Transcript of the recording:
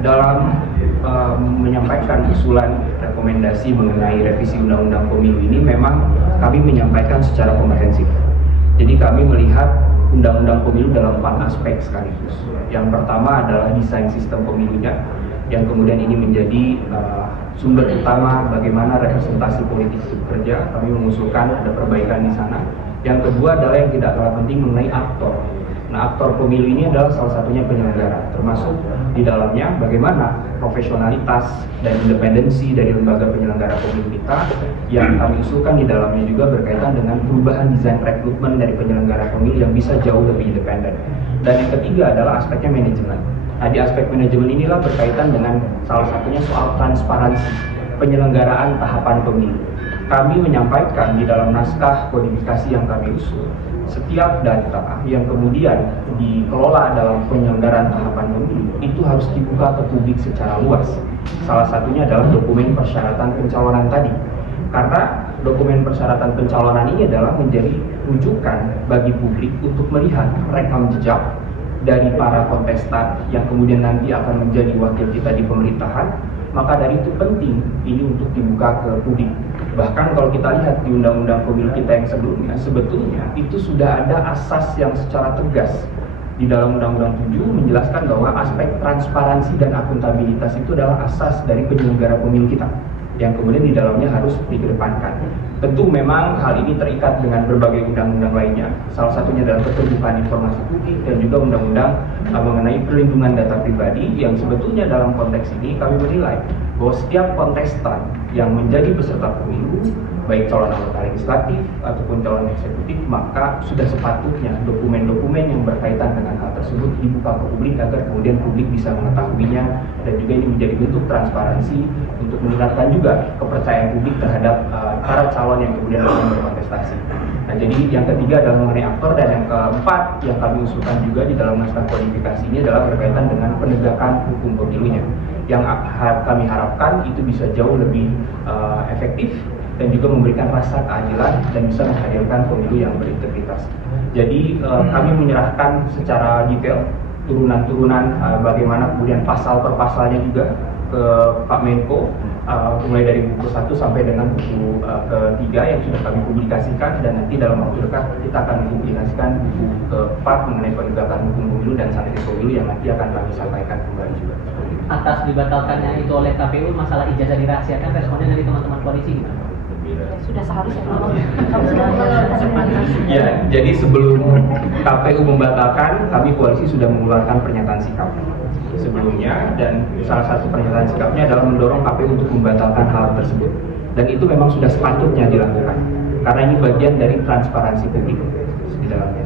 dalam menyampaikan usulan rekomendasi mengenai revisi Undang-Undang Pemilu ini memang kami menyampaikan secara komprehensif. Jadi kami melihat Undang-Undang Pemilu dalam 4 aspek sekaligus. Yang pertama adalah desain sistem pemilunya, yang kemudian ini menjadi sumber utama bagaimana representasi politik itu bekerja. Kami mengusulkan ada perbaikan di sana. Yang kedua adalah yang tidak kalah penting mengenai aktor. Nah, aktor pemilu ini adalah salah satunya penyelenggara, termasuk di dalamnya bagaimana profesionalitas dan independensi dari lembaga penyelenggara pemilu kita. Yang kami usulkan di dalamnya juga berkaitan dengan perubahan desain rekrutmen dari penyelenggara pemilu yang bisa jauh lebih independen. Dan yang ketiga adalah aspeknya manajemen. Nah, di aspek manajemen inilah berkaitan dengan salah satunya soal transparansi penyelenggaraan tahapan pemilu. Kami menyampaikan di dalam naskah kodifikasi yang kami usul, setiap data yang kemudian dikelola dalam penyelenggaraan tahapan pemilu itu harus dibuka ke publik secara luas. Salah satunya adalah dokumen persyaratan pencalonan tadi. Karena dokumen persyaratan pencalonan ini adalah menjadi rujukan bagi publik untuk melihat rekam jejak dari para kontestan yang kemudian nanti akan menjadi wakil kita di pemerintahan. Maka dari itu penting ini untuk dibuka ke publik. Bahkan kalau kita lihat di Undang-Undang Pemilu kita yang sebelumnya, sebetulnya itu sudah ada asas yang secara tegas di dalam Undang-Undang 7 menjelaskan bahwa aspek transparansi dan akuntabilitas itu adalah asas dari penyelenggara pemilu kita, yang kemudian di dalamnya harus dikedepankan. Tentu memang hal ini terikat dengan berbagai undang-undang lainnya, salah satunya adalah keterbukaan informasi publik dan juga undang-undang mengenai perlindungan data pribadi, yang sebetulnya dalam konteks ini kami menilai bahwa setiap kontestan yang menjadi peserta pemilu, baik calon anggota legislatif ataupun calon eksekutif, maka sudah sepatutnya dokumen-dokumen yang berkaitan dengan hal tersebut dibuka ke publik agar kemudian publik bisa mengetahuinya, dan juga ini menjadi bentuk transparansi untuk meningkatkan juga kepercayaan publik terhadap para calon yang kemudian akan berkontestasi. Nah, jadi yang ketiga adalah mengenai aktor, dan yang keempat yang kami usulkan juga di dalam naskah kodifikasi ini adalah berkaitan dengan penegakan hukum pemilunya, yang kami harapkan itu bisa jauh lebih efektif dan juga memberikan rasa keadilan dan bisa menghadirkan pemilu yang berintegritas. Jadi kami menyerahkan secara detail turunan-turunan bagaimana kemudian pasal per pasalnya juga ke Pak Menko, mulai dari buku 1 sampai dengan buku ketiga yang sudah kami publikasikan, dan nanti dalam waktu dekat kita akan mempublikasikan buku keempat mengenai penegakan hukum pemilu dan sanksi pemilu yang nanti akan kami sampaikan kembali juga. Atas dibatalkannya itu oleh KPU, masalah ijazah dirahasiakan, responnya dari teman-teman koalisi gimana? Sudah seharusnya Ya, jadi sebelum KPU membatalkan, kami koalisi sudah mengeluarkan pernyataan sikap sebelumnya, dan salah satu pernyataan sikapnya adalah mendorong KPU untuk membatalkan hal tersebut, dan itu memang sudah sepatutnya dilakukan karena ini bagian dari transparansi publik di dalamnya.